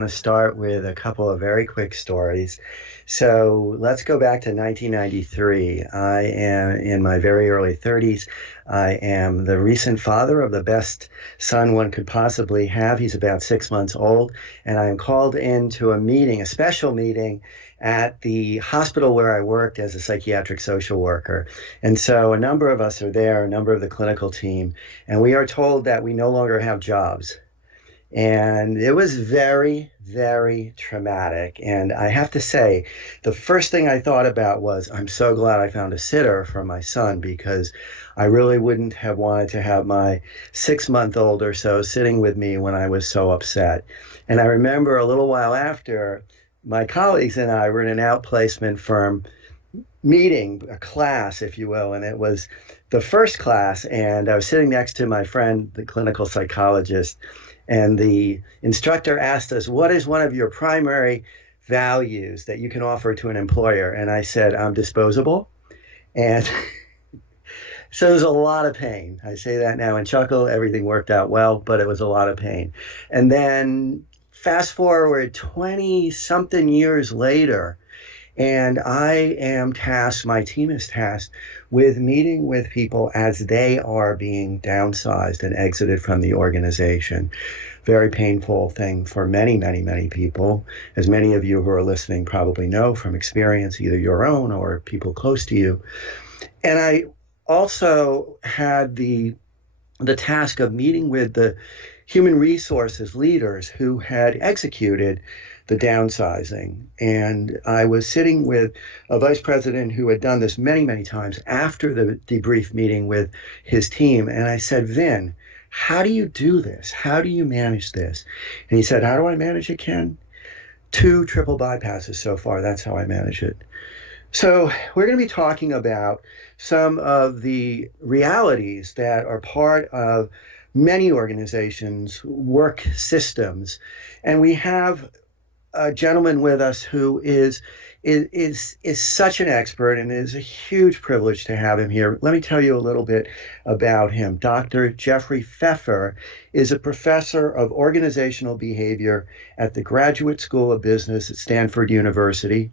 to start with a couple of very quick stories. So let's go back to 1993. I am in my very early 30s. I am the recent father of the best son one could possibly have. He's about 6 months old, and I am called into a meeting, a special meeting at the hospital where I worked as a psychiatric social worker. And so a number of us are there, a number of the clinical team, and we are told that we no longer have jobs. And it was very, very traumatic. And I have to say, the first thing I thought about was, I'm so glad I found a sitter for my son, because I really wouldn't have wanted to have my 6-month-old or so sitting with me when I was so upset. And I remember a little while after, my colleagues and I were in an outplacement firm meeting, a class, if you will, and it was the first class. And I was sitting next to my friend, the clinical psychologist, and the instructor asked us, what is one of your primary values that you can offer to an employer? And I said, I'm disposable. And so it was a lot of pain. I say that now and chuckle. Everything worked out well, but it was a lot of pain. And then fast forward 20 something years later, and I am tasked, my team is tasked with meeting with people as they are being downsized and exited from the organization. Very painful thing for many, many, many people, as many of you who are listening probably know from experience, either your own or people close to you. And I also had the task of meeting with the human resources leaders who had executed the downsizing. And I was sitting with a vice president who had done this many, many times after the debrief meeting with his team. And I said, Vin, how do you do this? How do you manage this? And he said, how do I manage it, Ken? 2 triple bypasses so far. That's how I manage it. So we're going to be talking about some of the realities that are part of many organizations' work systems. And we have a gentleman with us who is such an expert, and it is a huge privilege to have him here. Let me tell you a little bit about him. Dr. Jeffrey Pfeffer is a professor of organizational behavior at the Graduate School of Business at Stanford University.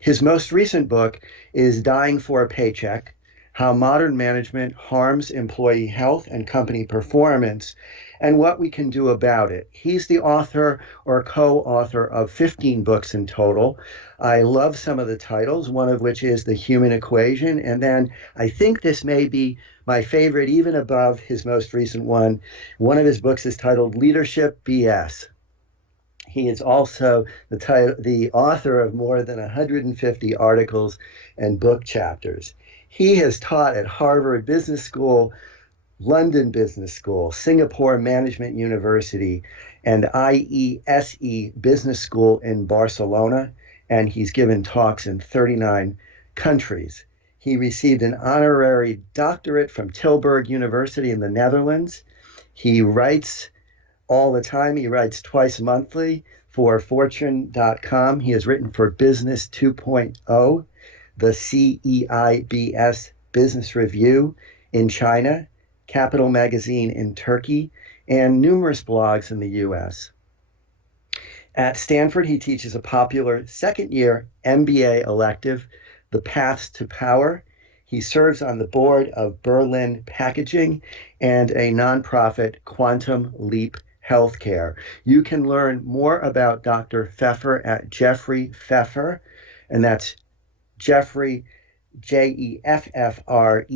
His most recent book is Dying for a Paycheck: How Modern Management Harms Employee Health and Company Performance, and What We Can Do About It. He's the author or co-author of 15 books in total. I love some of the titles, one of which is The Human Equation. And then I think this may be my favorite, even above his most recent one. One of his books is titled Leadership BS. He is also the author of more than 150 articles and book chapters. He has taught at Harvard Business School, London Business School, Singapore Management University, and IESE Business School in Barcelona, and he's given talks in 39 countries. He received an honorary doctorate from Tilburg University in the Netherlands. He writes all the time. He writes twice monthly for Fortune.com. He has written for Business 2.0, the CEIBS Business Review in China, Capital Magazine in Turkey, and numerous blogs in the US. At Stanford, he teaches a popular second-year MBA elective, The Paths to Power. He serves on the board of Berlin Packaging and a nonprofit, Quantum Leap Healthcare. You can learn more about Dr. Pfeffer at Jeffrey Pfeffer, and that's Jeffrey, Jeffrey, Pfeffer,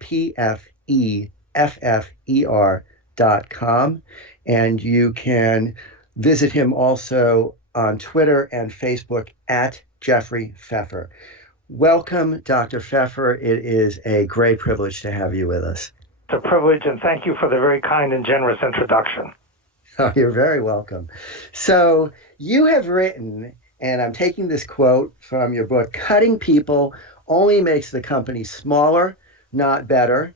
PFEFFER.com. And you can visit him also on Twitter and Facebook at Jeffrey Pfeffer. Welcome, Dr. Pfeffer. It is a great privilege to have you with us. It's a privilege, and thank you for the very kind and generous introduction. Oh, you're very welcome. So you have written, and I'm taking this quote from your book, cutting people only makes the company smaller, not better,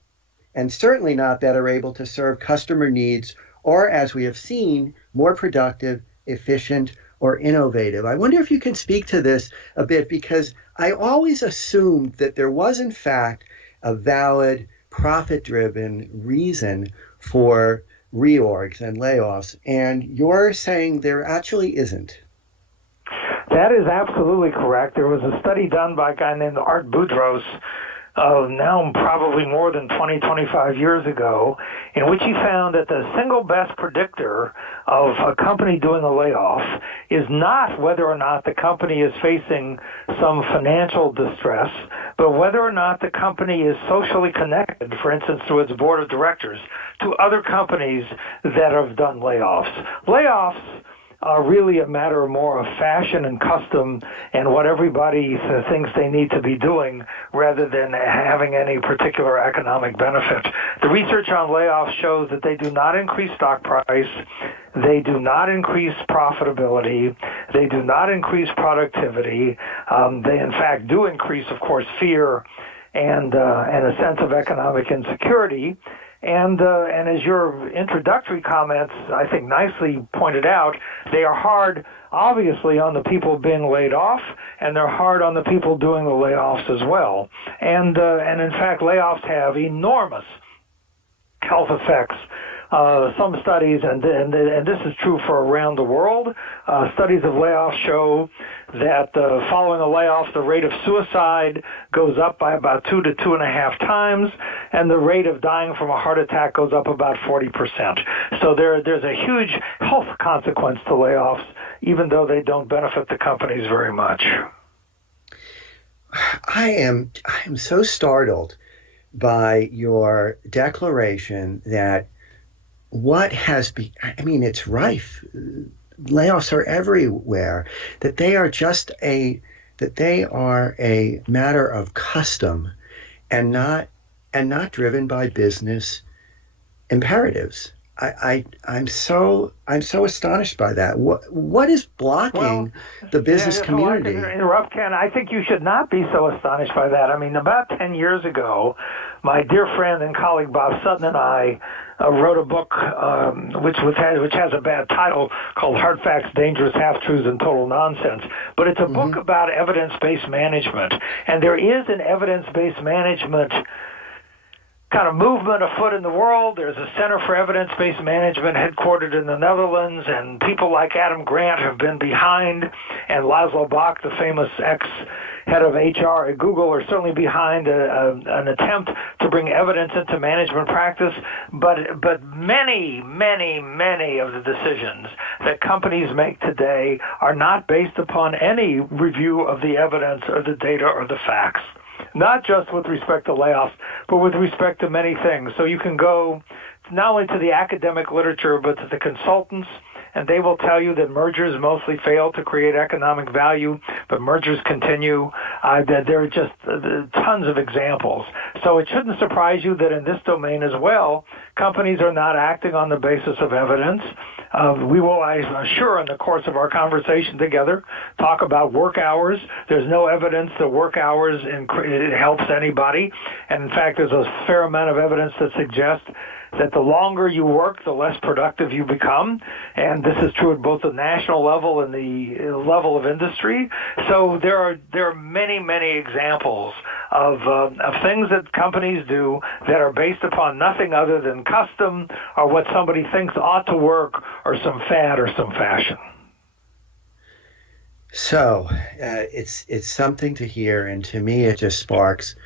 and certainly not better able to serve customer needs, or, as we have seen, more productive, efficient, or innovative. I wonder if you can speak to this a bit, because I always assumed that there was, in fact, a valid, profit-driven reason for reorgs and layoffs, and you're saying there actually isn't. That is absolutely correct. There was a study done by a guy named Art Boudros, now probably more than 20, 25 years ago, in which he found that the single best predictor of a company doing a layoff is not whether or not the company is facing some financial distress, but whether or not the company is socially connected, for instance, through its board of directors, to other companies that have done layoffs. Layoffs are really a matter more of fashion and custom and what everybody thinks they need to be doing rather than having any particular economic benefit. The research on layoffs shows that they do not increase stock price, they do not increase profitability, they do not increase productivity. They in fact do increase, of course, fear and a sense of economic insecurity. And as your introductory comments, I think, nicely pointed out, they are hard, obviously, on the people being laid off, and they're hard on the people doing the layoffs as well. And in fact, layoffs have enormous health effects. Some studies, and this is true for around the world, studies of layoffs show that following a layoff, the rate of suicide goes up by about 2 to 2.5 times, and the rate of dying from a heart attack goes up about 40%. So there's a huge health consequence to layoffs, even though they don't benefit the companies very much. I am so startled by your declaration that it's rife. Layoffs are everywhere. That they are a matter of custom, and not driven by business imperatives. I'm so astonished by that. What is blocking the business community? So I can interrupt, Ken. I think you should not be so astonished by that. I mean, about 10 years ago, my dear friend and colleague Bob Sutton and I wrote a book which has a bad title called Hard Facts, Dangerous Half-Truths, and Total Nonsense. But it's a book about evidence-based management. And there is an evidence-based management kind of movement afoot in the world. There's a Center for Evidence-Based Management headquartered in the Netherlands, and people like Adam Grant have been behind, and Laszlo Bock, the famous ex-head of HR at Google, are certainly behind an attempt to bring evidence into management practice. But many of the decisions that companies make today are not based upon any review of the evidence or the data or the facts. Not just with respect to layoffs, but with respect to many things. So you can go not only to the academic literature, but to the consultants, and they will tell you that mergers mostly fail to create economic value, but mergers continue. That there are just tons of examples. So it shouldn't surprise you that in this domain as well, companies are not acting on the basis of evidence. We will, I'm sure, in the course of our conversation together, talk about work hours. There's no evidence that work hours it helps anybody. And in fact, there's a fair amount of evidence that suggests that the longer you work, the less productive you become. And this is true at both the national level and the level of industry. So there are many examples of things that companies do that are based upon nothing other than custom or what somebody thinks ought to work or some fad or some fashion. So it's something to hear, and to me it just sparks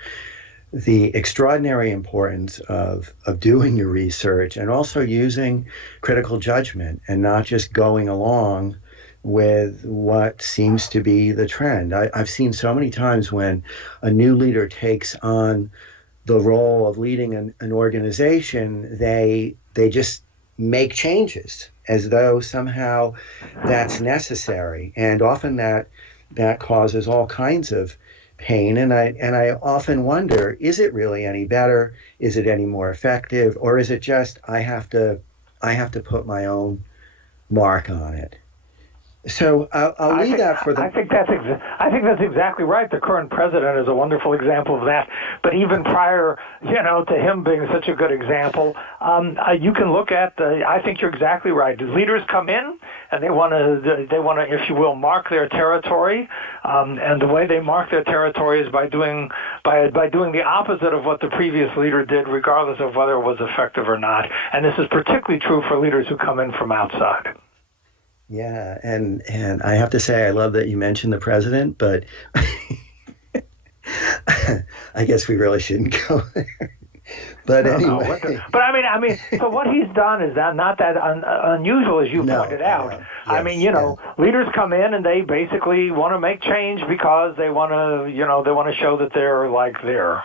the extraordinary importance of doing your research and also using critical judgment and not just going along with what seems to be the trend. I've seen so many times when a new leader takes on the role of leading an organization, they just make changes as though somehow that's necessary. And often that causes all kinds of pain, and I often wonder, is it really any better? Is it any more effective? Or is it just I have to put my own mark on it? So I'll leave that for I the. think I think that's exactly right. The current president is a wonderful example of that. But even prior, to him being such a good example, you can look at. I think you're exactly right. Leaders come in and they want to, if you will, mark their territory. And the way they mark their territory is by doing the opposite of what the previous leader did, regardless of whether it was effective or not. And this is particularly true for leaders who come in from outside. Yeah, and I have to say I love that you mentioned the president, but I guess we really shouldn't go there. But No, anyway, but so what he's done is not that unusual, as you no, pointed I out. know. I mean, Yes, yes, leaders come in and they basically want to make change because they want to, they want to show that they're like there.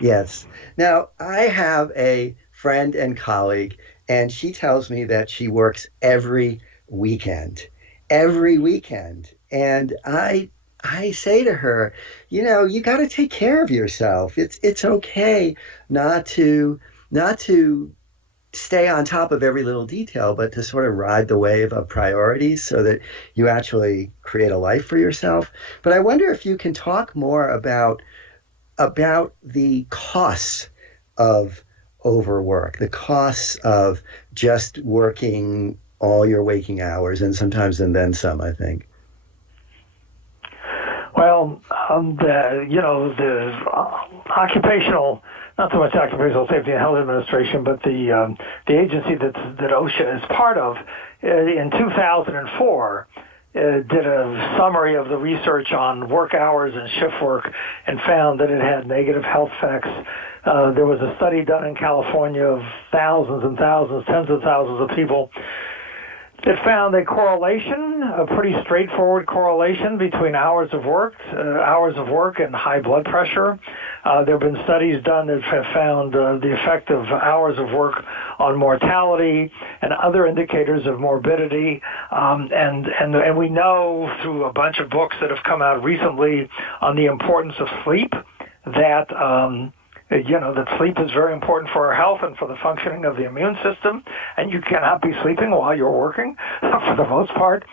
yes. Now, I have a friend and colleague, and she tells me that she works every weekend. And I say to her, you got to take care of yourself. It's okay not to not to stay on top of every little detail, but to sort of ride the wave of priorities so that you actually create a life for yourself. But I wonder if you can talk more about the costs of overwork, the costs of just working all your waking hours and sometimes and then some, I think. Well, the occupational, not so much Occupational Safety and Health Administration, but the agency that OSHA is part of, in 2004, did a summary of the research on work hours and shift work and found that it had negative health effects. There was a study done in California of thousands and thousands, tens of thousands of people that found a pretty straightforward correlation between hours of work and high blood pressure. There have been studies done that have found the effect of hours of work on mortality and other indicators of morbidity. And we know through a bunch of books that have come out recently on the importance of sleep that that sleep is very important for our health and for the functioning of the immune system, and you cannot be sleeping while you're working for the most part.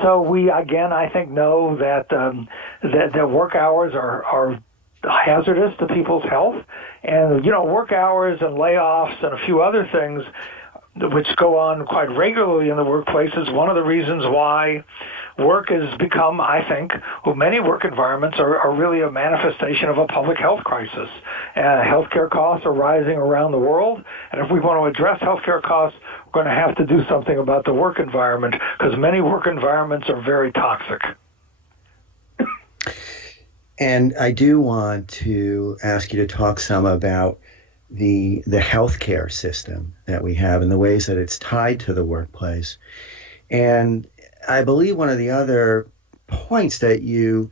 So we, again, I think, know that that work hours are hazardous to people's health. And, work hours and layoffs and a few other things which go on quite regularly in the workplace is one of the reasons why work has become, I think, many work environments are really a manifestation of a public health crisis. Healthcare costs are rising around the world, and if we want to address healthcare costs, we're going to have to do something about the work environment because many work environments are very toxic. And I do want to ask you to talk some about the healthcare system that we have and the ways that it's tied to the workplace. And I believe one of the other points that you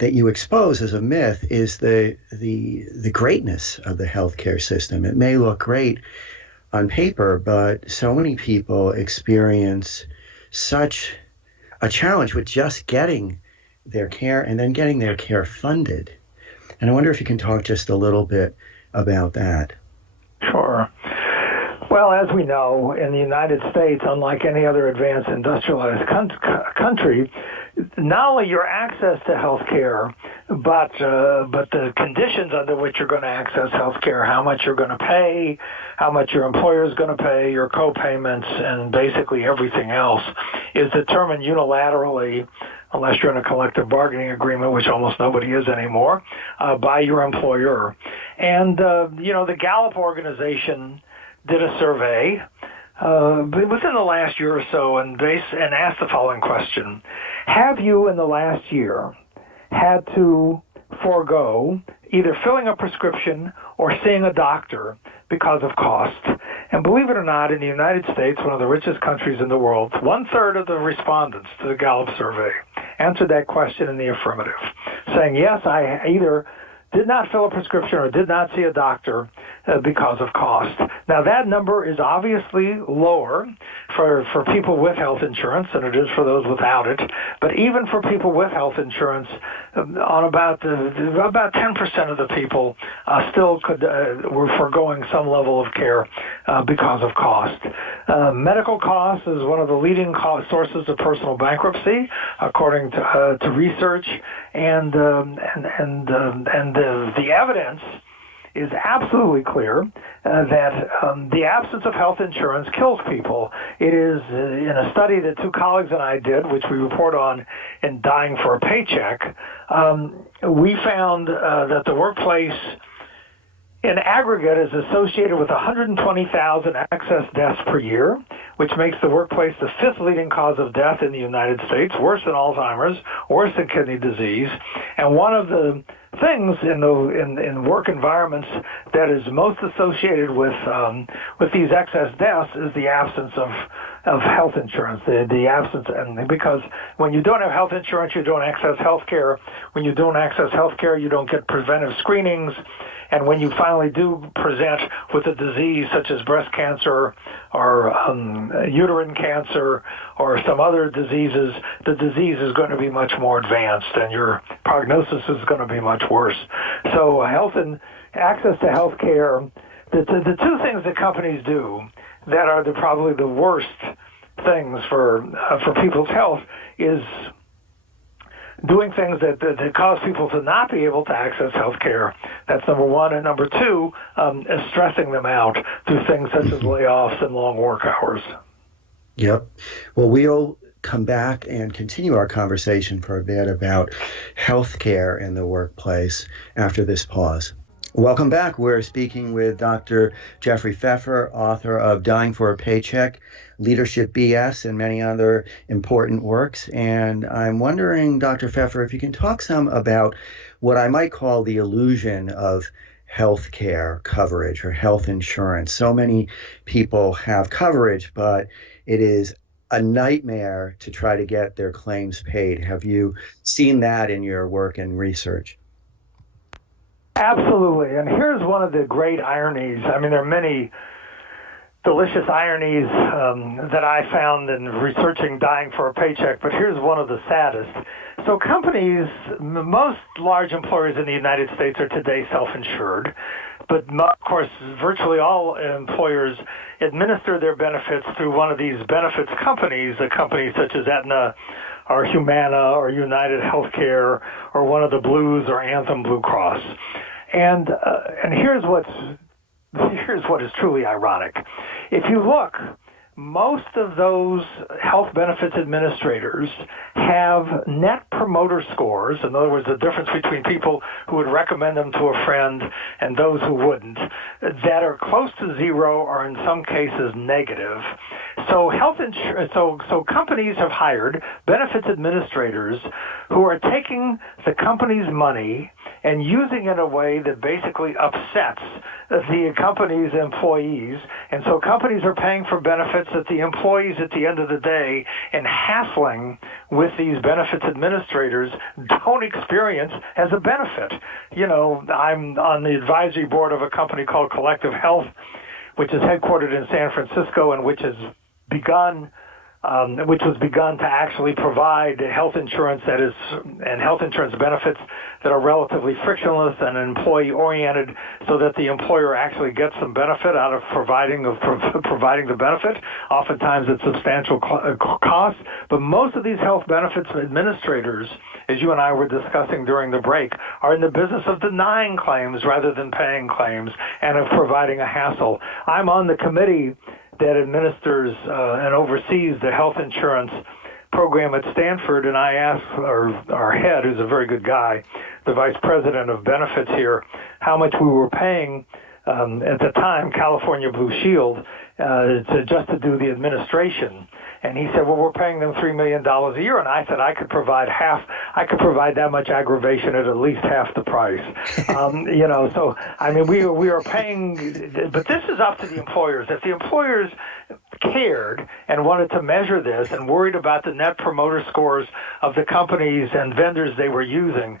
expose as a myth is the greatness of the healthcare system. It may look great on paper, but so many people experience such a challenge with just getting their care and then getting their care funded. And I wonder if you can talk just a little bit about that. Sure. Well, as we know, in the United States, unlike any other advanced industrialized country, not only your access to health care, but the conditions under which you're going to access health care, how much you're going to pay, how much your employer is going to pay, your co-payments, and basically everything else is determined unilaterally, unless you're in a collective bargaining agreement, which almost nobody is anymore, by your employer. And, the Gallup organization did a survey within the last year or so and asked the following question. Have you in the last year had to forego either filling a prescription or seeing a doctor because of cost? And believe it or not, in the United States, one of the richest countries in the world, 1/3 of the respondents to the Gallup survey answered that question in the affirmative, saying, yes, I either did not fill a prescription or did not see a doctor because of cost. Now, that number is obviously lower for people with health insurance than it is for those without it. But even for people with health insurance, on about 10% of the people still were foregoing some level of care because of cost. Medical costs is one of the leading sources of personal bankruptcy, according to research, and the evidence is absolutely clear that the absence of health insurance kills people. It is in a study that two colleagues and I did, which we report on in Dying for a Paycheck, we found that the workplace in aggregate is associated with 120,000 excess deaths per year, which makes the workplace the fifth leading cause of death in the United States, worse than Alzheimer's, worse than kidney disease. And one of the things in work environments that is most associated with these excess deaths is the absence of health insurance, the absence, and because when you don't have health insurance, you don't access health care. When you don't access health care, you don't get preventive screenings. And when you finally do present with a disease such as breast cancer or uterine cancer or some other diseases, the disease is going to be much more advanced and your prognosis is going to be much worse. So health and access to health care, the two things that companies do that are probably the worst things for people's health is doing things that cause people to not be able to access health care. That's number one. And number two, is stressing them out through things such as layoffs and long work hours. Yep. Well, we'll come back and continue our conversation for a bit about health care in the workplace after this pause. Welcome back. We're speaking with Dr. Jeffrey Pfeffer, author of Dying for a Paycheck, Leadership BS, and many other important works. And I'm wondering, Dr. Pfeffer, if you can talk some about what I might call the illusion of health care coverage or health insurance. So many people have coverage, but it is a nightmare to try to get their claims paid. Have you seen that in your work and research? Absolutely. And here's one of the great ironies. I mean, there are many delicious ironies that I found in researching Dying for a Paycheck, but here's one of the saddest. So companies, most large employers in the United States are today self-insured, but of course, virtually all employers administer their benefits through one of these benefits companies, a company such as Aetna or Humana or United Healthcare or one of the Blues or Anthem Blue Cross. And here's what is truly ironic. If you look, most of those health benefits administrators have net promoter scores, in other words, the difference between people who would recommend them to a friend and those who wouldn't, that are close to zero or in some cases negative. So so companies have hired benefits administrators who are taking the company's money and using it in a way that basically upsets the company's employees. And so companies are paying for benefits that the employees at the end of the day and hassling with these benefits administrators don't experience as a benefit. You know, I'm on the advisory board of a company called Collective Health, which is headquartered in San Francisco and which was begun to actually provide health insurance and health insurance benefits that are relatively frictionless and employee-oriented, so that the employer actually gets some benefit out of providing the benefit. Oftentimes, it's substantial cost. But most of these health benefits administrators, as you and I were discussing during the break, are in the business of denying claims rather than paying claims and of providing a hassle. I'm on the committee that administers and oversees the health insurance program at Stanford, and I asked our head, who's a very good guy, the vice president of benefits here, how much we were paying at the time, California Blue Shield, just to do the administration. And he said, well, we're paying them $3 million a year. And I said, I could provide that much aggravation at least half the price. So, I mean, we are paying, but this is up to the employers. If the employers cared and wanted to measure this and worried about the net promoter scores of the companies and vendors they were using,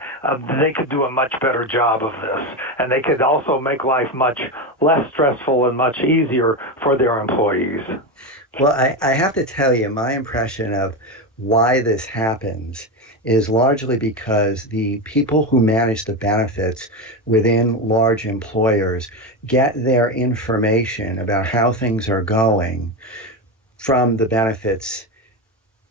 they could do a much better job of this. And they could also make life much less stressful and much easier for their employees. Well, I have to tell you, my impression of why this happens is largely because the people who manage the benefits within large employers get their information about how things are going from the benefits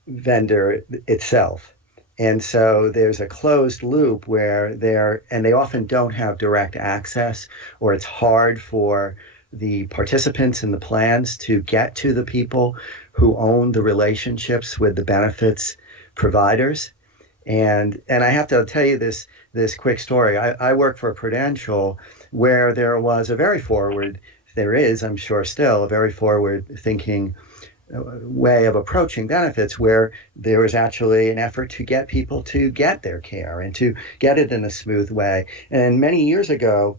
vendor itself. And so there's a closed loop where and they often don't have direct access, or it's hard for the participants in the plans to get to the people who own the relationships with the benefits providers. And I have to tell you this quick story. I worked for Prudential, where there was there is, I'm sure still, a very forward-thinking way of approaching benefits, where there was actually an effort to get people to get their care and to get it in a smooth way. And many years ago,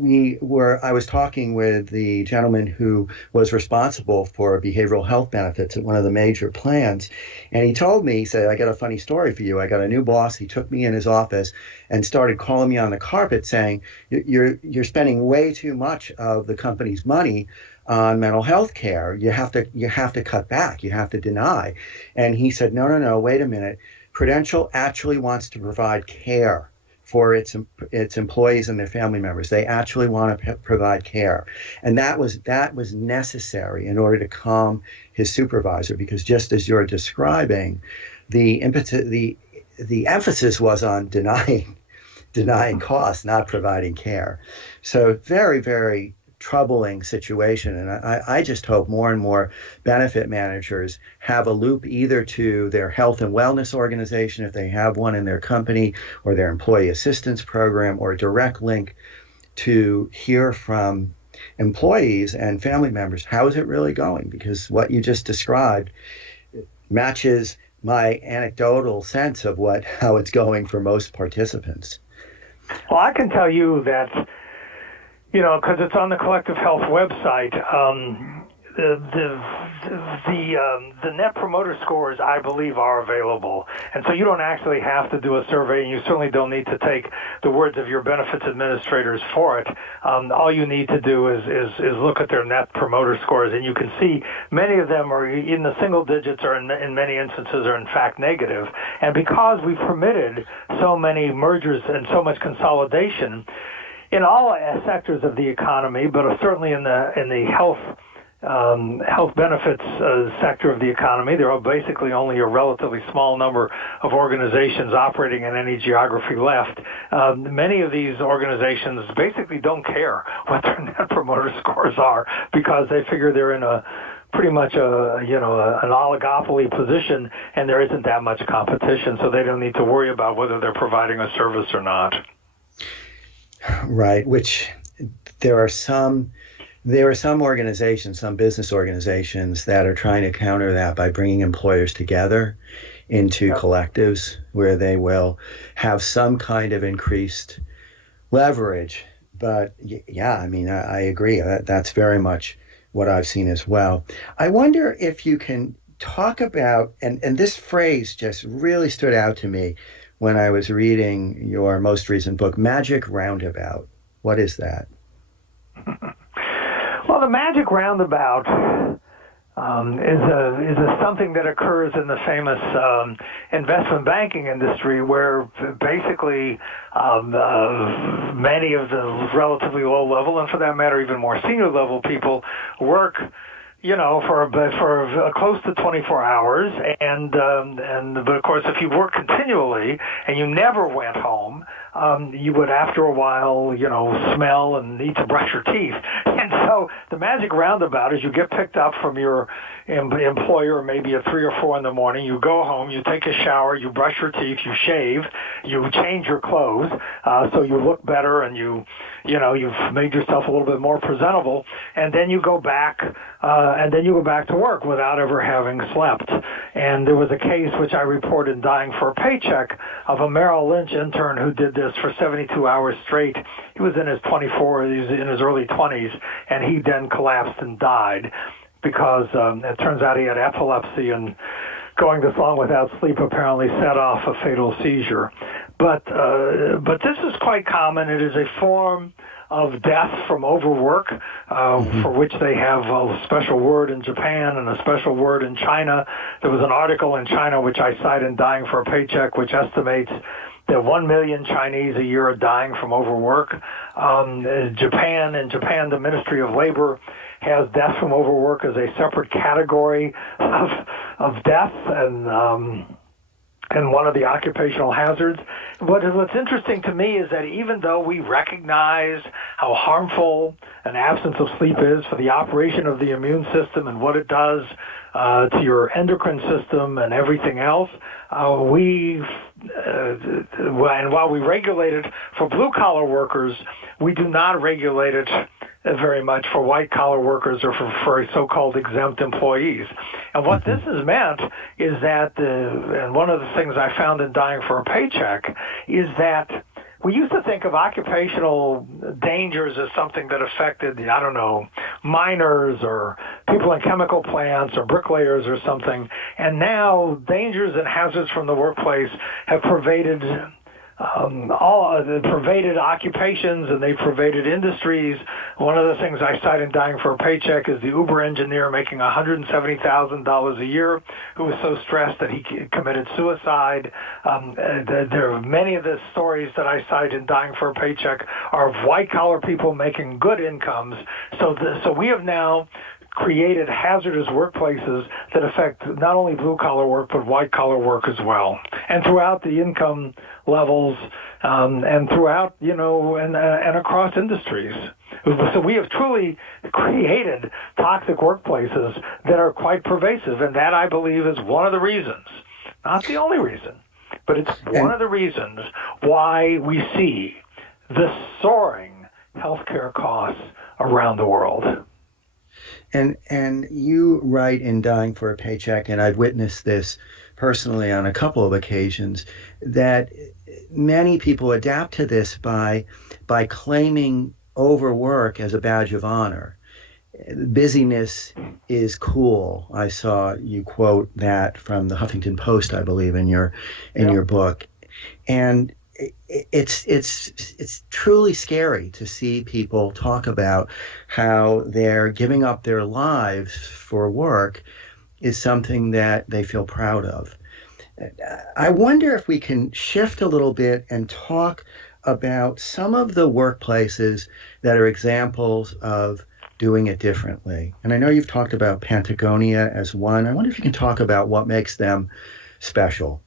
I was talking with the gentleman who was responsible for behavioral health benefits at one of the major plans. And he told me, he said, I got a funny story for you. I got a new boss. He took me in his office and started calling me on the carpet saying, you're spending way too much of the company's money on mental health care. You have to cut back. You have to deny. And he said, no, wait a minute. Prudential actually wants to provide care for its employees and their family members. They actually want to provide care. And that was necessary in order to calm his supervisor, because just as you're describing, the emphasis was on denying costs, not providing care. So very, very troubling situation. And I just hope more and more benefit managers have a loop either to their health and wellness organization, if they have one in their company, or their employee assistance program, or a direct link to hear from employees and family members. How is it really going? Because what you just described matches my anecdotal sense of how it's going for most participants. Well, I can tell you that, because it's on the Collective Health website, the Net Promoter Scores, I believe, are available. And so you don't actually have to do a survey, and you certainly don't need to take the words of your benefits administrators for it. All you need to do is look at their Net Promoter Scores, and you can see many of them are in the single digits, or in many instances are in fact negative. And because we've permitted so many mergers and so much consolidation in all sectors of the economy, but certainly in the health benefits sector of the economy, there are basically only a relatively small number of organizations operating in any geography left. Many of these organizations basically don't care what their Net Promoter Scores are, because they figure they're in pretty much an oligopoly position, and there isn't that much competition, so they don't need to worry about whether they're providing a service or not. Right, which there are some organizations, some business organizations, that are trying to counter that by bringing employers together into collectives where they will have some kind of increased leverage. But yeah, I mean, I agree. That's very much what I've seen as well. I wonder if you can talk about, and this phrase just really stood out to me when I was reading your most recent book, Magic Roundabout. What is that? Well, the Magic Roundabout is something that occurs in the famous investment banking industry, where basically many of the relatively low level, and for that matter even more senior level people, work for close to 24 hours, but of course, if you work continually and you never went home, you would after a while, smell and need to brush your teeth. And so the Magic Roundabout is you get picked up from your employer maybe at 3 or 4 in the morning. You go home, you take a shower, you brush your teeth, you shave, you change your clothes so you look better, and you've made yourself a little bit more presentable, and then you go back to work without ever having slept. And there was a case which I reported in Dying for a Paycheck of a Merrill Lynch intern who did this for 72 hours straight. He was in his early 20s, and he then collapsed and died. because it turns out he had epilepsy, and going this long without sleep apparently set off a fatal seizure. But this is quite common. It is a form of death from overwork, for which they have a special word in Japan and a special word in China. There was an article in China, which I cite in Dying for a Paycheck, which estimates that 1 million Chinese a year are dying from overwork. In Japan, the Ministry of Labor has death from overwork as a separate category of death, and one of the occupational hazards. What's interesting to me is that even though we recognize how harmful an absence of sleep is for the operation of the immune system and what it does to your endocrine system and everything else, and while we regulate it for blue-collar workers, we do not regulate it very much for white-collar workers or for so-called exempt employees. And what this has meant is that, and one of the things I found in Dying for a Paycheck, is that we used to think of occupational dangers as something that affected, I don't know, miners or people in chemical plants or bricklayers or something. And now dangers and hazards from the workplace have pervaded pervaded occupations, and they pervaded industries. One of the things I cite in Dying for a Paycheck is the Uber engineer making $170,000 a year who was so stressed that he committed suicide. There are many of the stories that I cite in Dying for a Paycheck are of white-collar people making good incomes. So we have now created hazardous workplaces that affect not only blue-collar work, but white-collar work as well. And throughout the income levels, and throughout, and across industries. So we have truly created toxic workplaces that are quite pervasive, and that, I believe, is one of the reasons, not the only reason, but it's one of the reasons why we see the soaring healthcare costs around the world. And you write in Dying for a Paycheck, and I've witnessed this personally on a couple of occasions, that many people adapt to this by claiming overwork as a badge of honor. Busyness is cool. I saw you quote that from the Huffington Post, I believe, in your book. And it's truly scary to see people talk about how they're giving up their lives for work is something that they feel proud of. I wonder if we can shift a little bit and talk about some of the workplaces that are examples of doing it differently. And I know you've talked about Patagonia as one. I wonder if you can talk about what makes them special.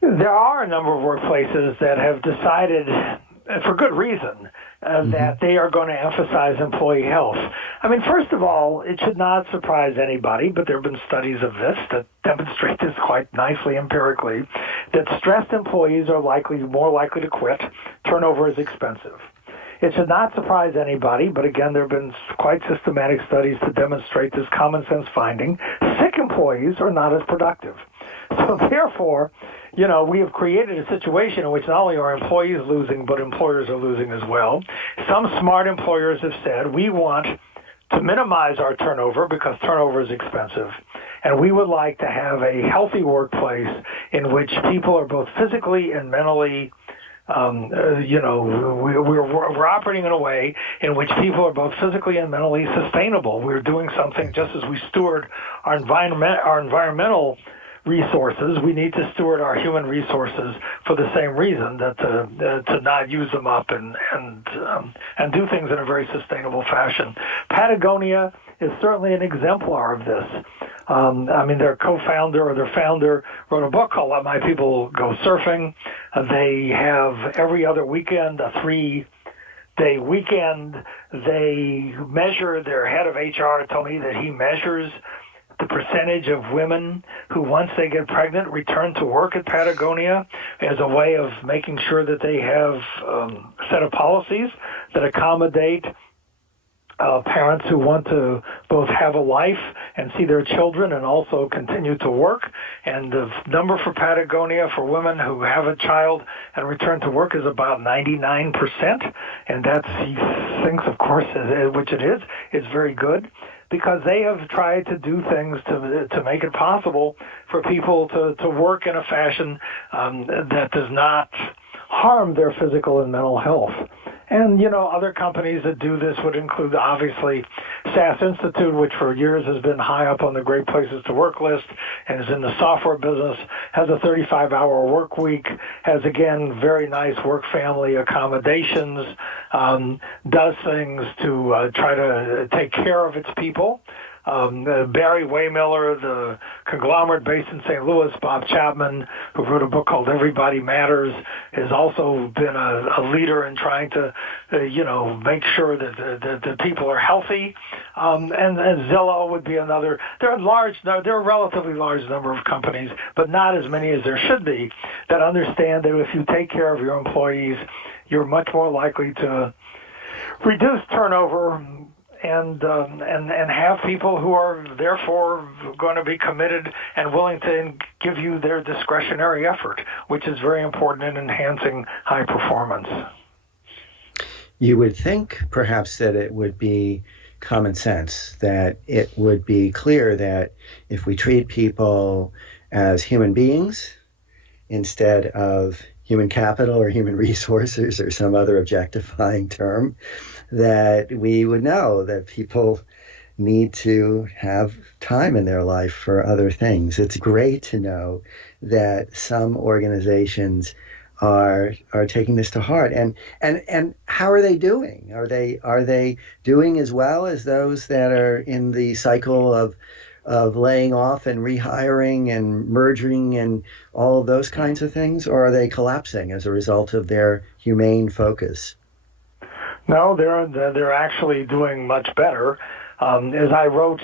There are a number of workplaces that have decided, for good reason, that they are going to emphasize employee health. I mean, first of all, it should not surprise anybody, but there have been studies of this that demonstrate this quite nicely empirically, that stressed employees are more likely to quit. Turnover is expensive. It should not surprise anybody, but again, there have been quite systematic studies to demonstrate this common sense finding. Sick employees are not as productive. So therefore, we have created a situation in which not only are employees losing, but employers are losing as well. Some smart employers have said, we want to minimize our turnover because turnover is expensive. And we would like to have a healthy workplace in which people are both physically and mentally we're operating in a way in which people are both physically and mentally sustainable. We're doing something just as we steward our environmental resources. We need to steward our human resources for the same reason, that to not use them up and do things in a very sustainable fashion. Patagonia is certainly an exemplar of this. Their co-founder or their founder wrote a book called Let My People Go Surfing. They have every other weekend a 3-day weekend. They measure, their head of HR told me that he measures the percentage of women who, once they get pregnant, return to work at Patagonia as a way of making sure that they have a set of policies that accommodate parents who want to both have a life and see their children and also continue to work. And the number for Patagonia for women who have a child and return to work is about 99%. And that's, he thinks, of course, which it is very good, because they have tried to do things to make it possible for people to work in a fashion that does not harm their physical and mental health. And, other companies that do this would include, obviously, SAS Institute, which for years has been high up on the Great Places to Work list and is in the software business, has a 35-hour work week, has, again, very nice work-family accommodations, does things to try to take care of its people. Barry Waymiller, the conglomerate based in St. Louis, Bob Chapman, who wrote a book called Everybody Matters, has also been a leader in trying to, make sure that the people are healthy. And Zillow would be another. There are a relatively large number of companies, but not as many as there should be, that understand that if you take care of your employees, you're much more likely to reduce turnover and have people who are therefore going to be committed and willing to give you their discretionary effort, which is very important in enhancing high performance. You would think perhaps that it would be common sense, that it would be clear that if we treat people as human beings instead of human capital or human resources or some other objectifying term, that we would know that people need to have time in their life for other things. It's great to know that some organizations are taking this to heart. And how are they doing? Are they doing as well as those that are in the cycle of laying off and rehiring and merging and all of those kinds of things, or are they collapsing as a result of their humane focus? No, they're actually doing much better. As I wrote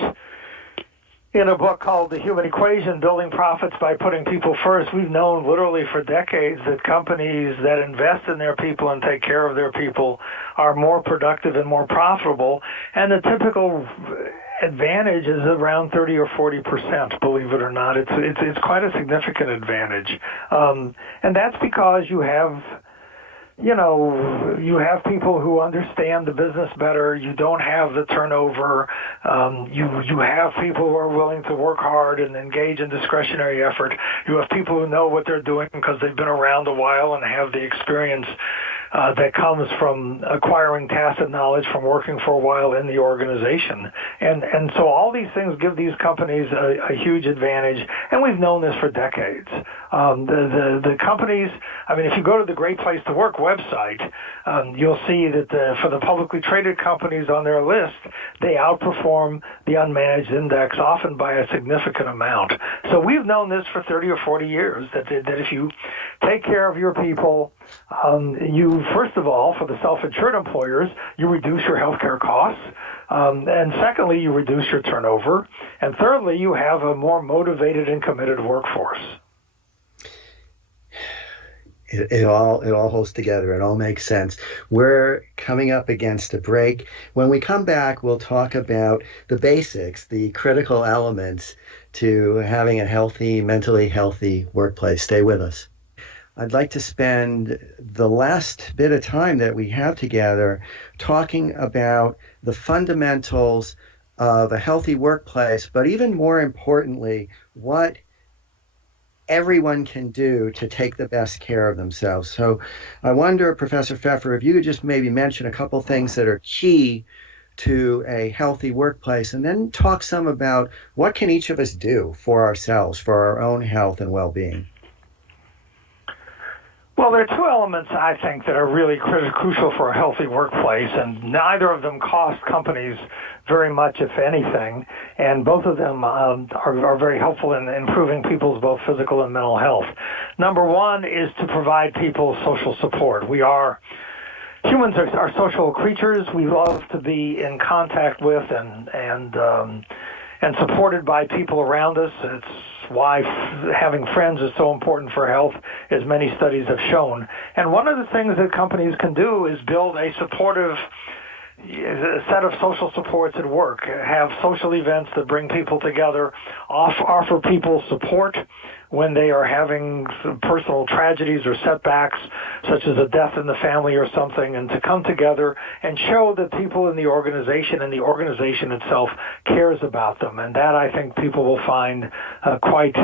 in a book called The Human Equation, Building Profits by Putting People First, we've known literally for decades that companies that invest in their people and take care of their people are more productive and more profitable. And the typical advantage is around 30 or 40%, believe it or not. It's quite a significant advantage. And that's because you have people who understand the business better. You don't have the turnover. You have people who are willing to work hard and engage in discretionary effort. You have people who know what they're doing because they've been around a while and have the experience that comes from acquiring tacit knowledge from working for a while in the organization. And so all these things give these companies a huge advantage, and we've known this for decades. The companies, if you go to the Great Place to Work website, you'll see that for the publicly traded companies on their list, they outperform the unmanaged index often by a significant amount. So we've known this for 30 or 40 years, that if you take care of your people, you, first of all, for the self-insured employers, you reduce your healthcare costs. And secondly, you reduce your turnover. And thirdly, you have a more motivated and committed workforce. It all holds together. It all makes sense. We're coming up against a break. When we come back, we'll talk about the basics, the critical elements to having a healthy, mentally healthy workplace. Stay with us. I'd like to spend the last bit of time that we have together talking about the fundamentals of a healthy workplace, but even more importantly, what everyone can do to take the best care of themselves. So I wonder, Professor Pfeffer, if you could just maybe mention a couple things that are key to a healthy workplace, and then talk some about what can each of us do for ourselves, for our own health and well-being. Well, there are two elements, I think, that are really crucial for a healthy workplace, and neither of them cost companies very much, if anything, and both of them are very helpful in improving people's both physical and mental health. Number one is to provide people social support. Humans are social creatures. We love to be in contact with and supported by people around us. It's why having friends is so important for health, as many studies have shown. And one of the things that companies can do is build a supportive a set of social supports at work, have social events that bring people together, offer people support when they are having some personal tragedies or setbacks, such as a death in the family or something, and to come together and show that people in the organization and the organization itself cares about them. And that, I think, people will find quite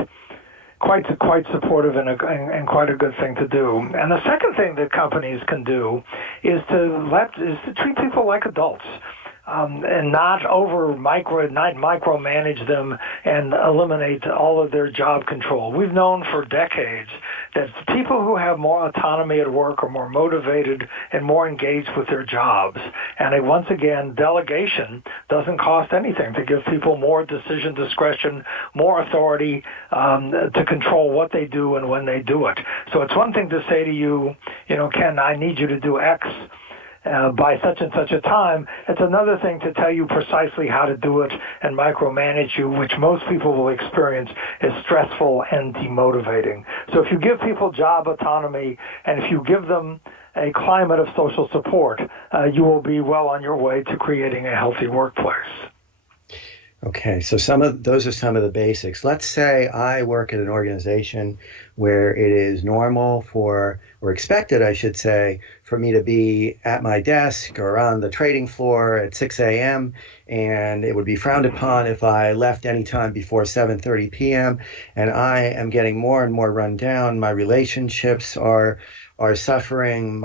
supportive and quite a good thing to do. And the second thing that companies can do is to treat people like adults. And not micromanage them and eliminate all of their job control. We've known for decades that people who have more autonomy at work are more motivated and more engaged with their jobs. And once again, delegation doesn't cost anything to give people more decision discretion, more authority to control what they do and when they do it. So it's one thing to say to you, Ken, I need you to do X by such and such a time. It's another thing to tell you precisely how to do it and micromanage you, which most people will experience is stressful and demotivating. So if you give people job autonomy and if you give them a climate of social support, you will be well on your way to creating a healthy workplace. Okay, so those are some of the basics. Let's say I work at an organization where it is normal or expected, I should say, for me to be at my desk or on the trading floor at 6 a.m., and it would be frowned upon if I left any time before 7:30 p.m., and I am getting more and more run down. My relationships are suffering.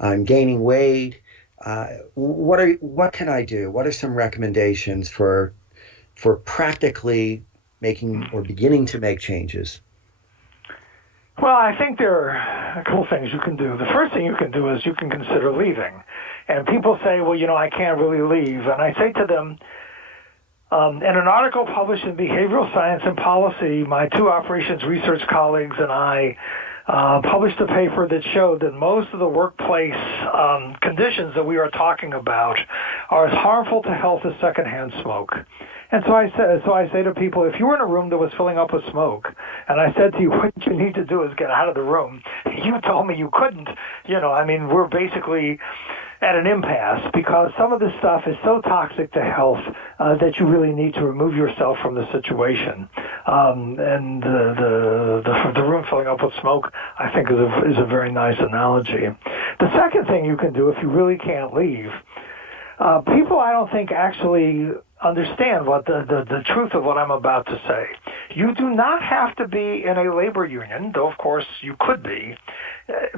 I'm gaining weight. What can I do? What are some recommendations for practically making or beginning to make changes? Well, I think there are a couple things you can do. The first thing you can do is you can consider leaving. And people say, well, I can't really leave. And I say to them, in an article published in Behavioral Science and Policy, my two operations research colleagues and I published a paper that showed that most of the workplace conditions that we are talking about are as harmful to health as secondhand smoke. And so I say to people, if you were in a room that was filling up with smoke, and I said to you, what you need to do is get out of the room, you told me you couldn't. We're basically at an impasse because some of this stuff is so toxic to health that you really need to remove yourself from the situation. And the room filling up with smoke, I think, is a very nice analogy. The second thing you can do if you really can't leave, people I don't think actually understand what the truth of what I'm about to say. You do not have to be in a labor union, though of course you could be,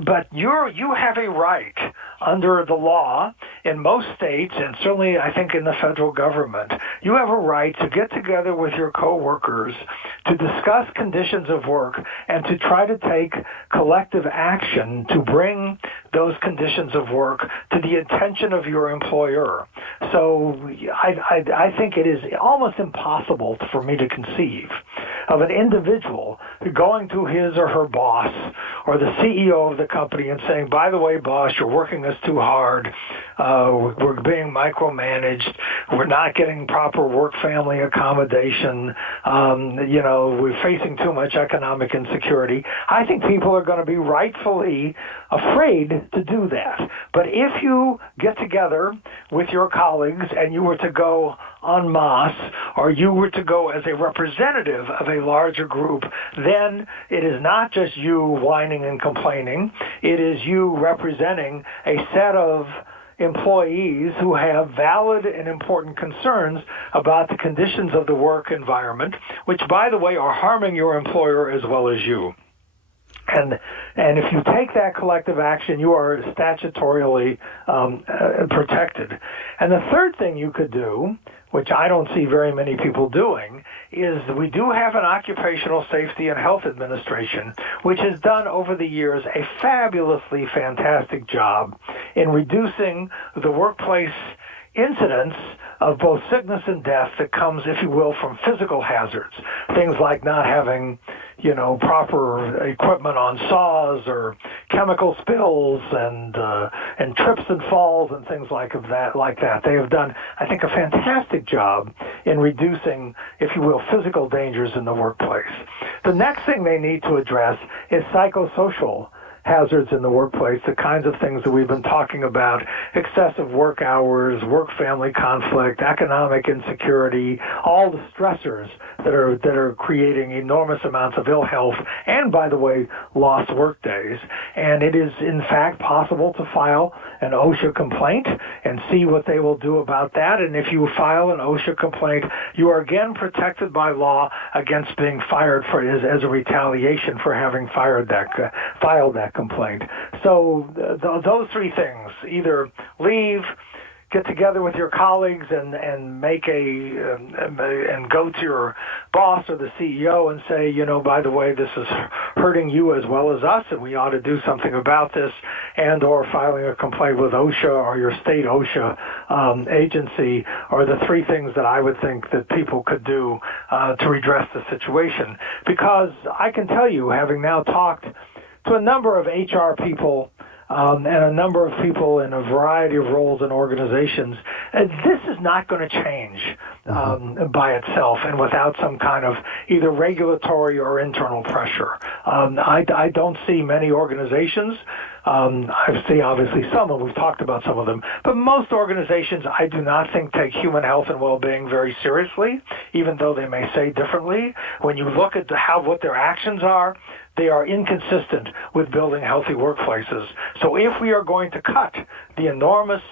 but you have a right under the law in most states, and certainly I think in the federal government, you have a right to get together with your coworkers to discuss conditions of work and to try to take collective action to bring those conditions of work to the attention of your employer. So I think it is almost impossible for me to conceive of an individual going to his or her boss or the CEO of the company and saying, by the way, boss, you're working us too hard. We're being micromanaged. We're not getting proper work-family accommodation. We're facing too much economic insecurity. I think people are going to be rightfully afraid to do that. But if you get together with your colleagues and you were to go en masse, or you were to go as a representative of a larger group, then it is not just you whining and complaining. It is you representing a set of employees who have valid and important concerns about the conditions of the work environment, which, by the way, are harming your employer as well as you. And if you take that collective action, you are statutorily protected. And the third thing you could do, which I don't see very many people doing, is we do have an Occupational Safety and Health Administration, which has done over the years a fabulously fantastic job in reducing the workplace incidence of both sickness and death that comes, if you will, from physical hazards. Things like not having, proper equipment on saws or chemical spills and trips and falls and things like that. They have done, I think, a fantastic job in reducing, if you will, physical dangers in the workplace. The next thing they need to address is psychosocial hazards in the workplace, the kinds of things that we've been talking about: excessive work hours, work-family conflict, economic insecurity, all the stressors that are creating enormous amounts of ill health and, by the way, lost work days. And it is, in fact, possible to file an OSHA complaint and see what they will do about that. And if you file an OSHA complaint, you are again protected by law against being fired for as a retaliation for having filed that complaint. So those three things: either leave, get together with your colleagues and make and go to your boss or the CEO and say, by the way, this is hurting you as well as us, and we ought to do something about this, and or filing a complaint with OSHA or your state OSHA agency are the three things that I would think that people could do to redress the situation. Because I can tell you, having now talked to a number of HR people and a number of people in a variety of roles and organizations, this is not going to change by itself and without some kind of either regulatory or internal pressure. I don't see many organizations. I see obviously some, and we've talked about some of them, but most organizations I do not think take human health and well-being very seriously, even though they may say differently. When you look at what their actions are, they are inconsistent with building healthy workplaces. So if we are going to cut the enormous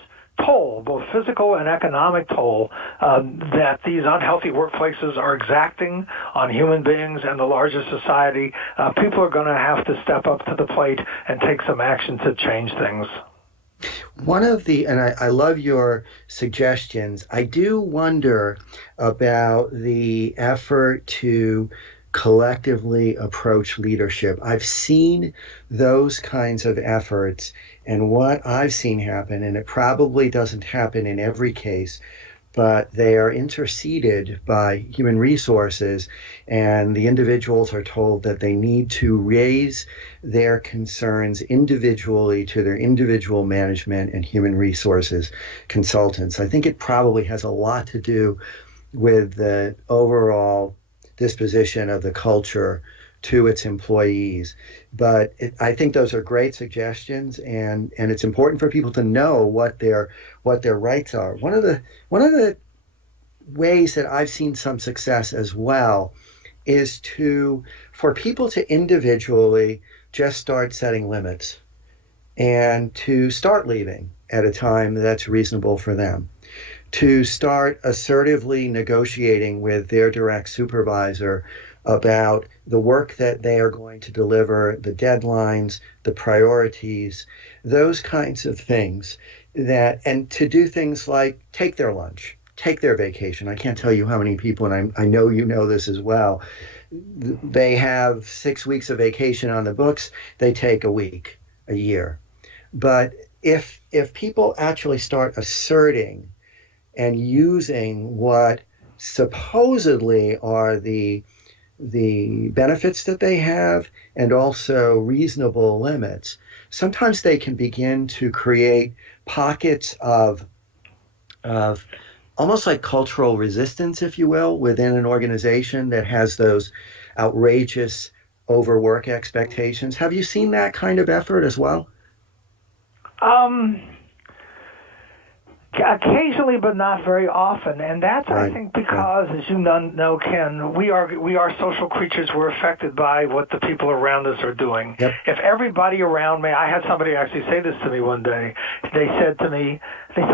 toll, both physical and economic toll, that these unhealthy workplaces are exacting on human beings and the larger society, people are going to have to step up to the plate and take some action to change things. And I love your suggestions. I do wonder about the effort to collectively approach leadership. I've seen those kinds of efforts, and what I've seen happen, and it probably doesn't happen in every case, but they are interceded by human resources, and the individuals are told that they need to raise their concerns individually to their individual management and human resources consultants. I think it probably has a lot to do with the overall disposition of the culture to its employees. But I think those are great suggestions, and it's important for people to know what their rights are. One of the ways that I've seen some success as well is for people to individually just start setting limits and to start leaving at a time that's reasonable for them, to start assertively negotiating with their direct supervisor about the work that they are going to deliver, the deadlines, the priorities, those kinds of things, and to do things like take their lunch, take their vacation. I can't tell you how many people, and I know you know this as well, they have 6 weeks of vacation on the books, they take a week, a year. But if people actually start asserting and using what supposedly are the benefits that they have and also reasonable limits, sometimes they can begin to create pockets of almost like cultural resistance, if you will, within an organization that has those outrageous overwork expectations. Have you seen that kind of effort as well? Occasionally, but not very often, and that's Right. I think because, as you know, Ken, we are social creatures. We're affected by what the people around us are doing. Yep. If everybody around me, I had somebody actually say this to me one day. They said,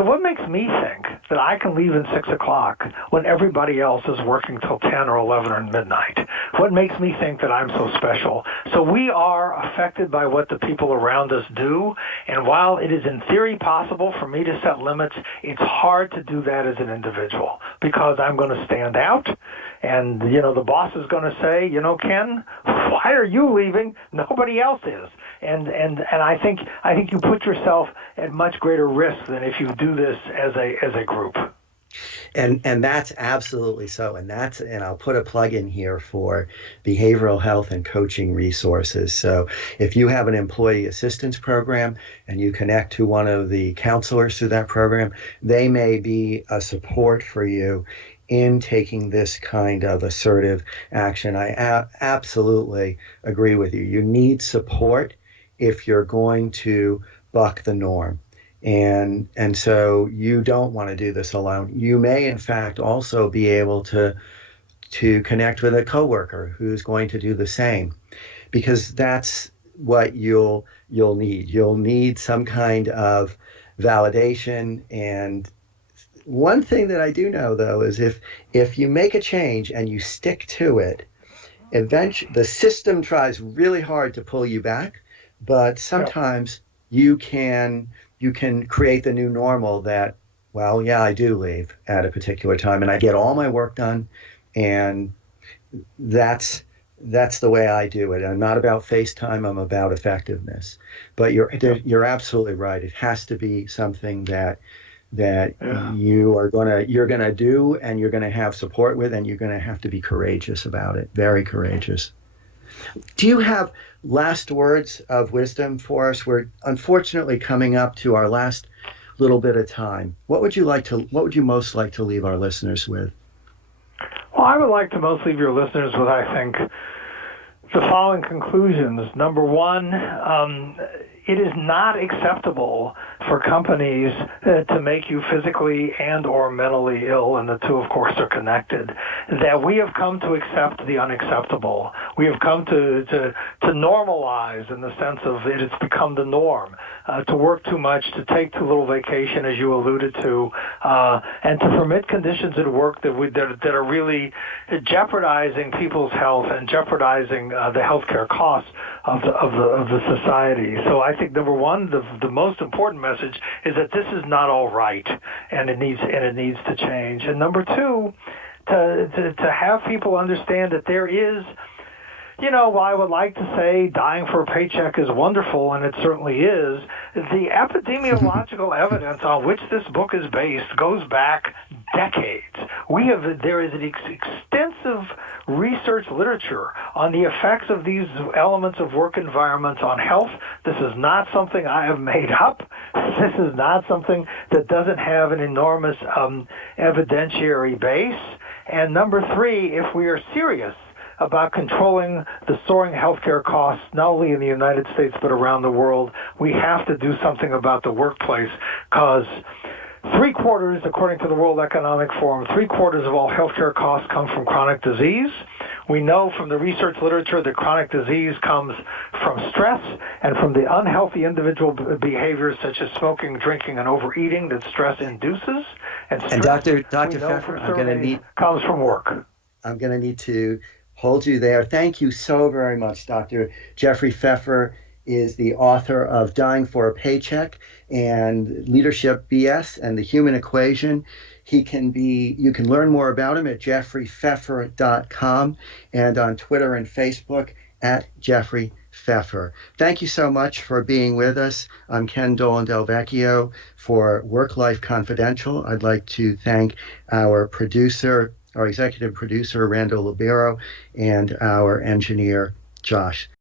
"What makes me think that I can leave at 6 o'clock when everybody else is working till 10 or 11 or midnight? What makes me think that I'm so special?" So we are affected by what the people around us do, and while it is in theory possible for me to set limits, it's hard to do that as an individual because I'm going to stand out, and the boss is going to say, "Ken, why are you leaving? Nobody else is." And I think you put yourself at much greater risk than if you do this as a group. And that's absolutely so. And I'll put a plug in here for behavioral health and coaching resources. So if you have an employee assistance program and you connect to one of the counselors through that program, they may be a support for you in taking this kind of assertive action. I absolutely agree with you. You need support if you're going to buck the norm. And so you don't want to do this alone. You may, in fact, also be able to connect with a coworker who's going to do the same, because that's what you'll need. You'll need some kind of validation. And one thing that I do know, though, is if you make a change and you stick to it, eventually the system tries really hard to pull you back, but sometimes you can create the new normal that, well, yeah, I do leave at a particular time and I get all my work done, and that's the way I do it. I'm not about FaceTime, I'm about effectiveness. But you're absolutely right. It has to be something that you're gonna do, and you're gonna have support with, and you're gonna have to be courageous about it. Very courageous. Do you have last words of wisdom for us? We're unfortunately coming up to our last little bit of time. What would you most like to leave our listeners with? Well, I would like to most leave your listeners with, I think, the following conclusions. Number one, it is not acceptable for companies to make you physically and or mentally ill, and the two, of course, are connected. That we have come to accept the unacceptable. We have come to normalize, in the sense of it's become the norm, to work too much, to take too little vacation, as you alluded to, and to permit conditions at work that are really jeopardizing people's health and jeopardizing the healthcare costs of the society. So I think, number one, the most important message is that this is not all right, and it needs to change. And number two, to have people understand that there is, while I would like to say dying for a paycheck is wonderful, and it certainly is, the epidemiological evidence on which this book is based goes back decades. There is an extensive research literature on the effects of these elements of work environments on health. This is not something I have made up. This is not something that doesn't have an enormous evidentiary base. And number three, if we are serious about controlling the soaring healthcare costs, not only in the United States but around the world, we have to do something about the workplace, because three-quarters, according to the World Economic Forum, three-quarters of all healthcare costs come from chronic disease. We know from the research literature that chronic disease comes from stress and from the unhealthy individual behaviors such as smoking, drinking, and overeating that stress induces. And Dr. Pfeffer, comes from work. I'm going to need to hold you there. Thank you so very much, Dr. Jeffrey Pfeffer is the author of Dying for a Paycheck and Leadership BS and the Human Equation. You can learn more about him at jeffreypfeffer.com and on Twitter and Facebook at Jeffrey Pfeffer. Thank you so much for being with us. I'm Ken Dolan-Del for Work Life Confidential. I'd like to thank our executive producer, Randall Libero, and our engineer, Josh.